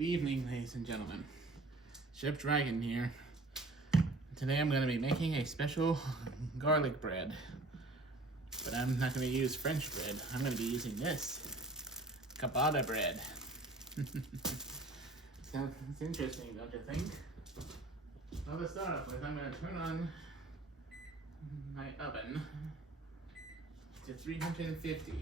Good evening, ladies and gentlemen. Chef Dragon here. Today I'm going to be making a special garlic bread. But I'm not going to use French bread. I'm going to be using this. Ciabatta bread. Sounds interesting, don't you think? Well, to start off with, I'm going to turn on my oven to 350.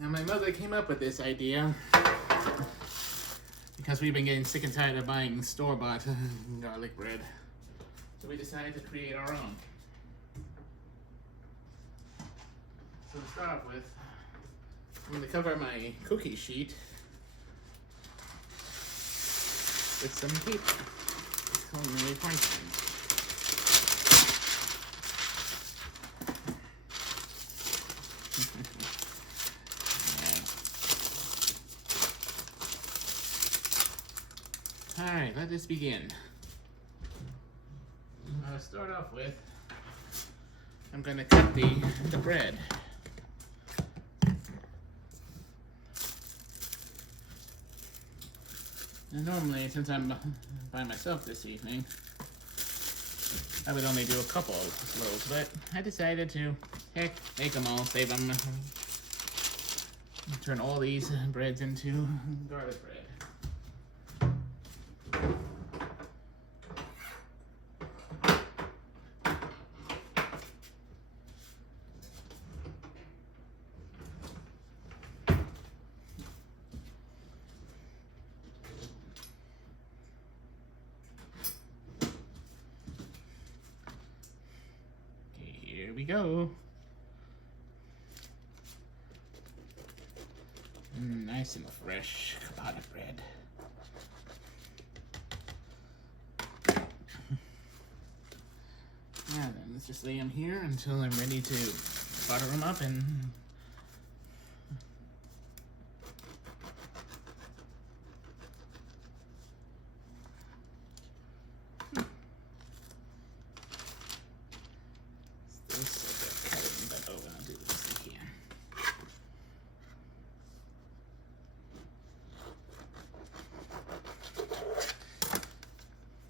Now my mother came up with this idea because we've been getting sick and tired of buying store-bought garlic bread. So we decided to create our own. So to start off with, I'm going to cover my cookie sheet with some paper. It's culinary Parmesan. Alright, let us begin. To start off with, I'm going to cut the bread. And normally, since I'm by myself this evening, I would only do a couple of loaves, but I decided to, heck, make them all, save them, turn all these breads into garlic bread. Here we go. Nice and fresh ciabatta bread. Now then, let's just lay them here until I'm ready to butter them up and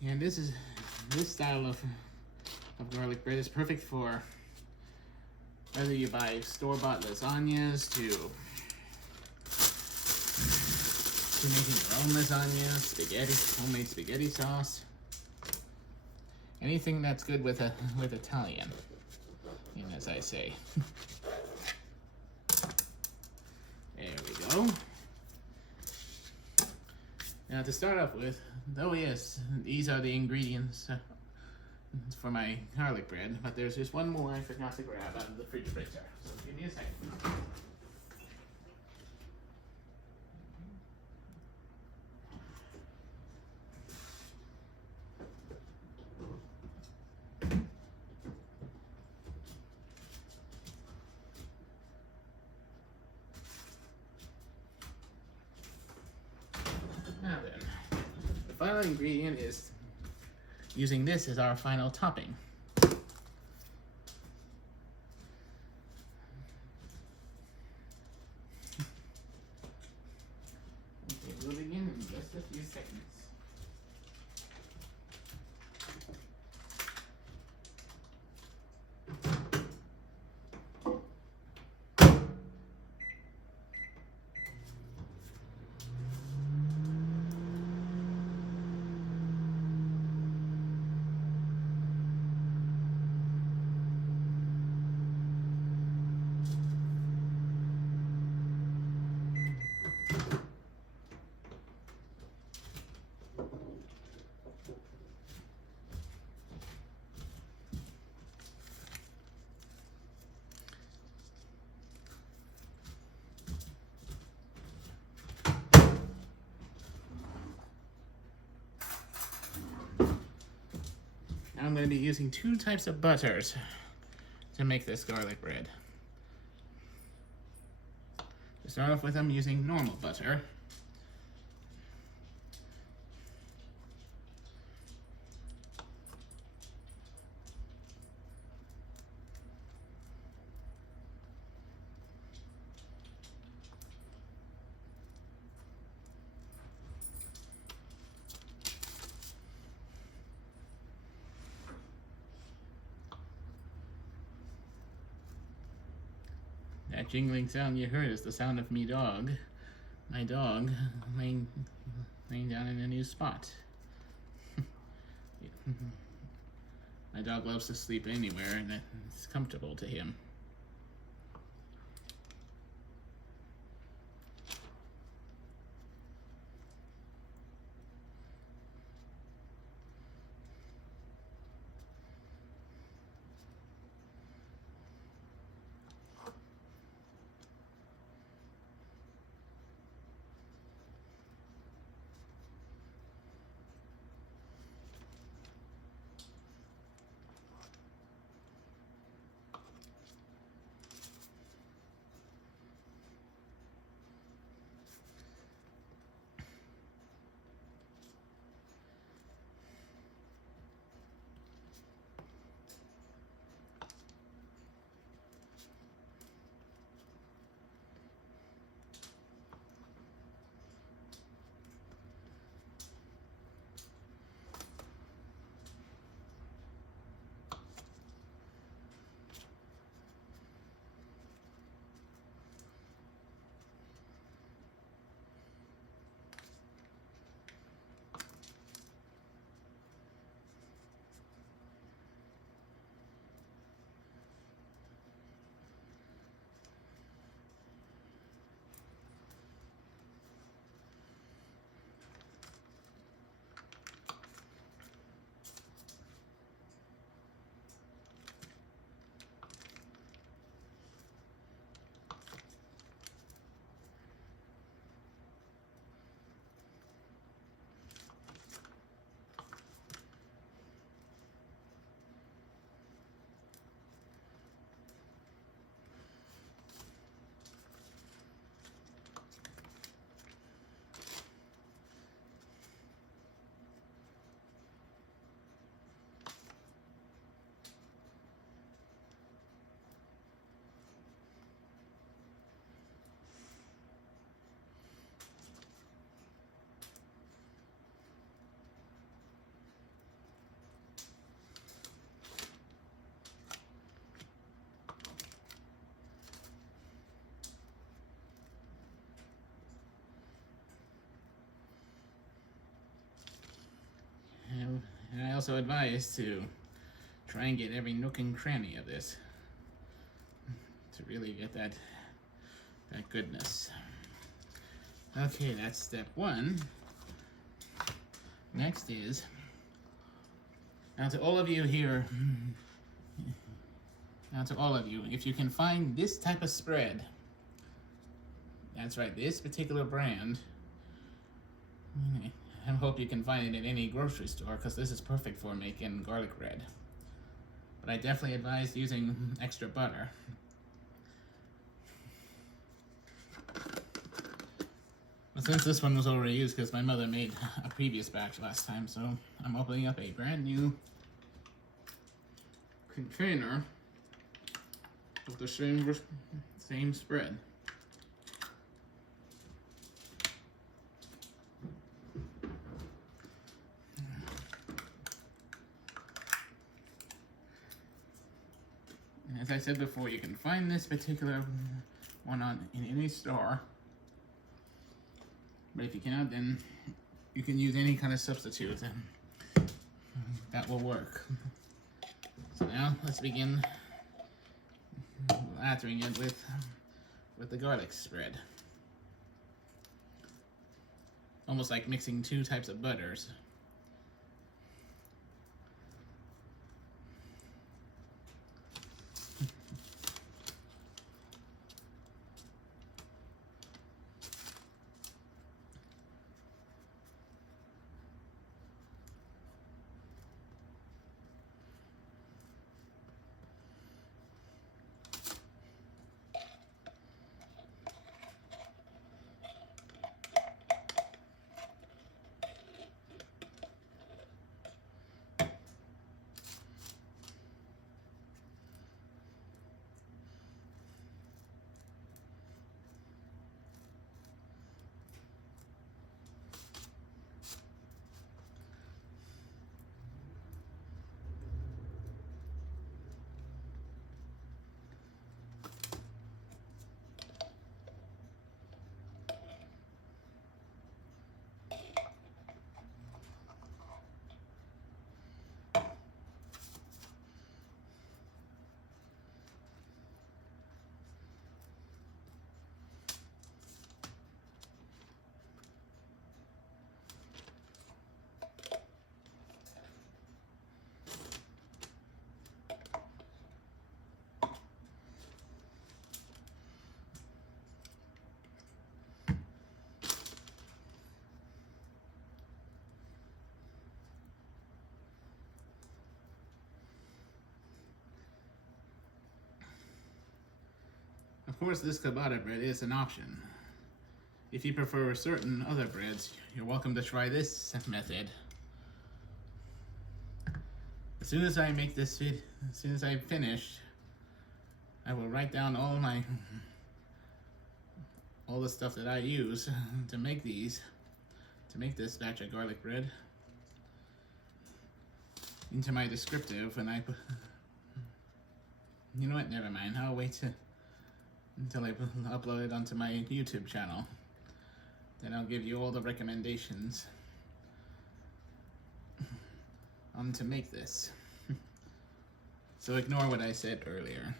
and this style of garlic bread is perfect for whether you buy store-bought lasagnas to making your own lasagna, spaghetti, homemade spaghetti sauce, anything that's good with Italian, as I say. There we go. Now to start off with, oh yes, these are the ingredients for my garlic bread, but there's just one more I forgot to grab out of the refrigerator, so give me a second. Now then, the final ingredient is using this as our final topping. Okay, we'll begin in just a few seconds. I'm going to be using two types of butters to make this garlic bread. To start off with, I'm using normal butter. That jingling sound you heard is the sound of my dog laying down in a new spot. My dog loves to sleep anywhere, and it's comfortable to him. And I also advise to try and get every nook and cranny of this to really get that goodness. Okay, that's step one. Next is, now to all of you here, if you can find this type of spread, that's right, this particular brand, I hope you can find it at any grocery store, because this is perfect for making garlic bread. But I definitely advise using extra butter. But since this one was already used, because my mother made a previous batch last time, so I'm opening up a brand new container of the same spread. And as I said before, you can find this particular one in any store. But if you cannot, then you can use any kind of substitute, and that will work. So now let's begin lathering it with the garlic spread. Almost like mixing two types of butters. course, this ciabatta bread is an option. If you prefer certain other breads, you're welcome to try this method. As soon as I make this vid, as soon as I'm finished, I will write down all the stuff that I use to make these, to make this batch of garlic bread, into my descriptive, and I put, you know what, never mind, I'll wait until I upload it onto my YouTube channel. Then I'll give you all the recommendations on to make this. So ignore what I said earlier.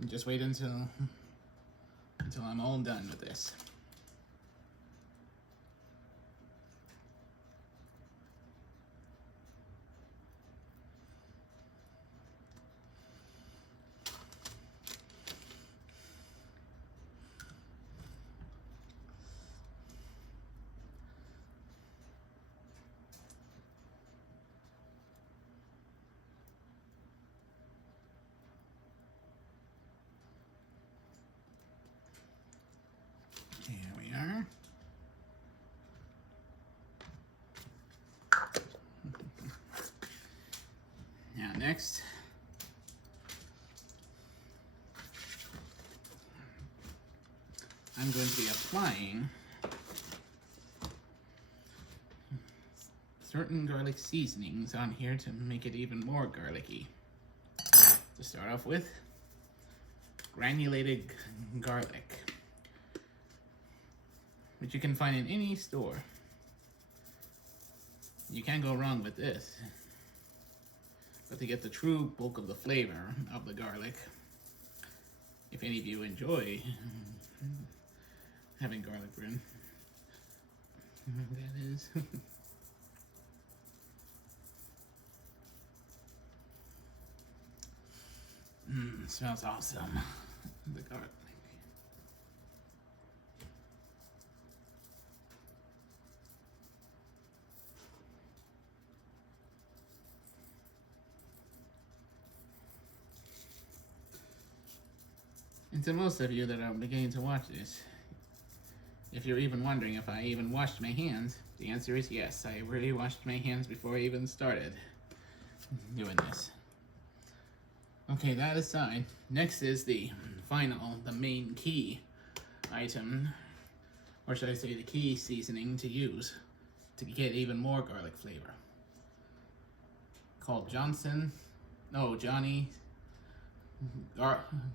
And just wait until I'm all done with this. Here we are. Now next, I'm going to be applying certain garlic seasonings on here to make it even more garlicky. To start off with, granulated garlic, which you can find in any store. You can't go wrong with this. But to get the true bulk of the flavor of the garlic, if any of you enjoy having garlic bread, that is. Smells awesome. The garlic. And to most of you that are beginning to watch this, if you're even wondering if I even washed my hands, the answer is yes. I already washed my hands before I even started doing this. Okay, that aside, next is the main key item, or should I say the key seasoning to use to get even more garlic flavor, called Johnny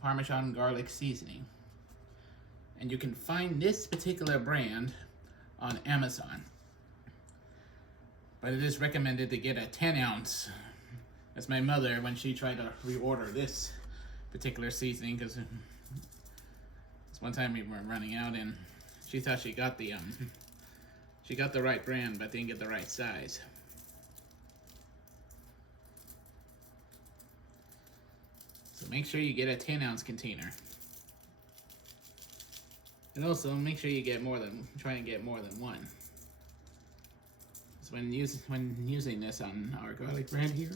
Parmesan garlic seasoning. And you can find this particular brand on Amazon, but it is recommended to get a 10-ounce. That's my mother when she tried to reorder this particular seasoning, because one time we were running out and she thought she got the right brand but didn't get the right size. So make sure you get a 10-ounce container. And also make sure you try and get more than one. So when using this on our garlic bread here,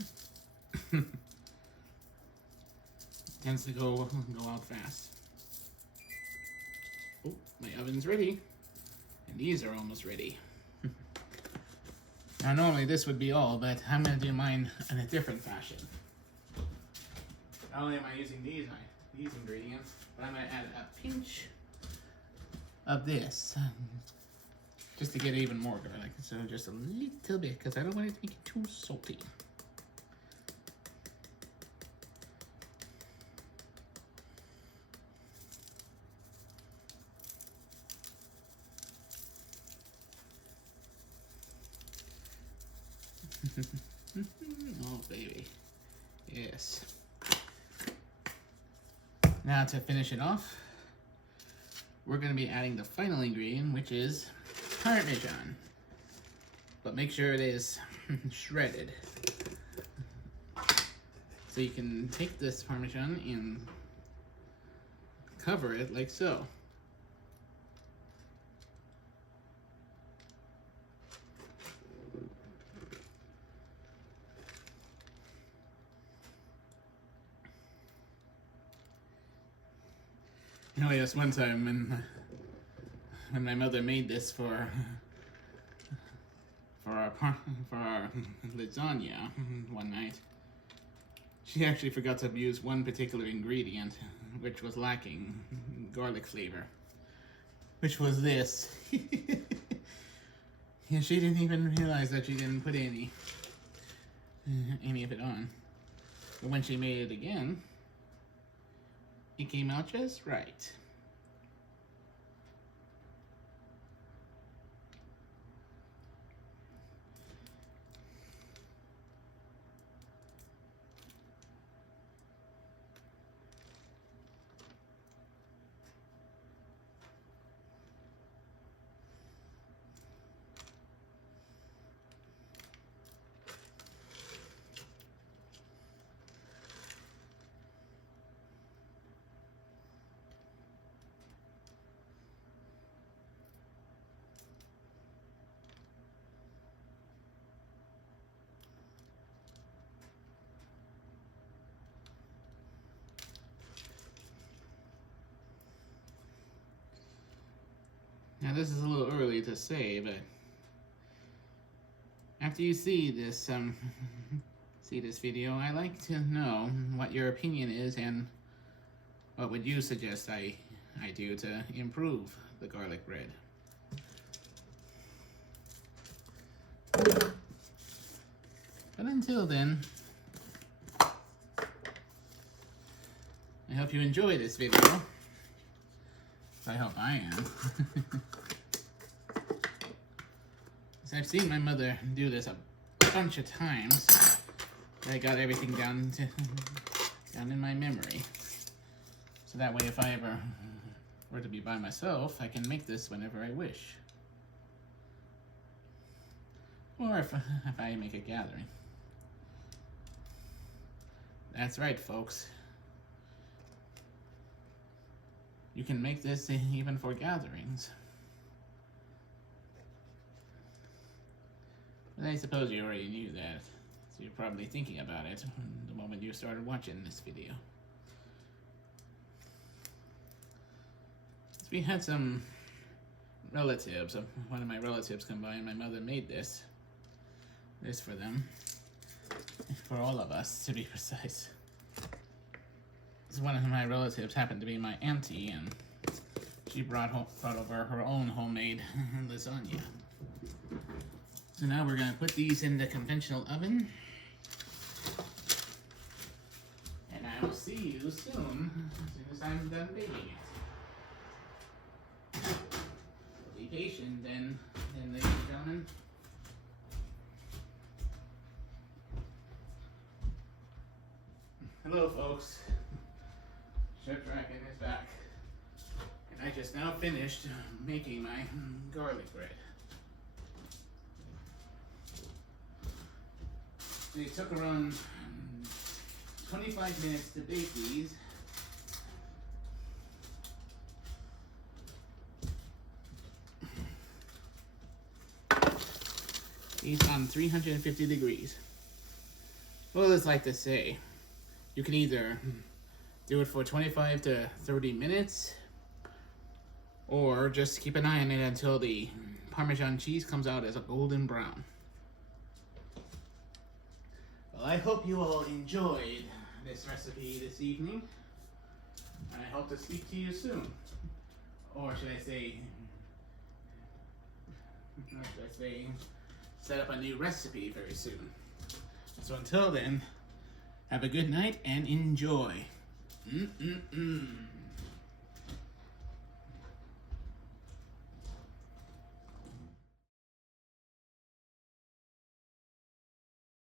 tends to go out fast. Oh, my oven's ready, and these are almost ready. Now normally this would be all, but I'm going to do mine in a different fashion. Not only am I using these ingredients, but I'm going to add a pinch of this, just to get even more garlic. So just a little bit, because I don't want it to make it too salty. Oh baby, yes. Now to finish it off, we're going to be adding the final ingredient, which is Parmesan. But make sure it is shredded. So you can take this Parmesan and cover it like so. Oh yes, one time when my mother made this for our lasagna one night, she actually forgot to use one particular ingredient, which was lacking garlic flavor, which was this. Yeah, she didn't even realize that she didn't put any of it on. But when she made it again, it came out just right. Now this is a little early to say, but after you see this video, I'd like to know what your opinion is and what would you suggest I do to improve the garlic bread. But until then, I hope you enjoy this video. I hope I am. I've seen my mother do this a bunch of times. I got everything down in my memory. So that way if I ever were to be by myself, I can make this whenever I wish. Or if I make a gathering. That's right, folks. You can make this even for gatherings. But I suppose you already knew that, so you're probably thinking about it the moment you started watching this video. So we had some relatives, one of my relatives come by and my mother made this for them, for all of us to be precise. So one of my relatives happened to be my auntie, and she brought over her own homemade lasagna. So now we're gonna put these in the conventional oven, and I will see you soon as I'm done baking it. Be patient then, ladies and gentlemen. Hello, folks. Chef Dragon is back, and I just now finished making my garlic bread. They took around 25 minutes to bake these. These on 350 degrees. Well, it's like to say, you can either do it for 25 to 30 minutes, or just keep an eye on it until the Parmesan cheese comes out as a golden brown. Well, I hope you all enjoyed this recipe this evening. I hope to speak to you soon. Or should I say, set up a new recipe very soon. So until then, have a good night and enjoy.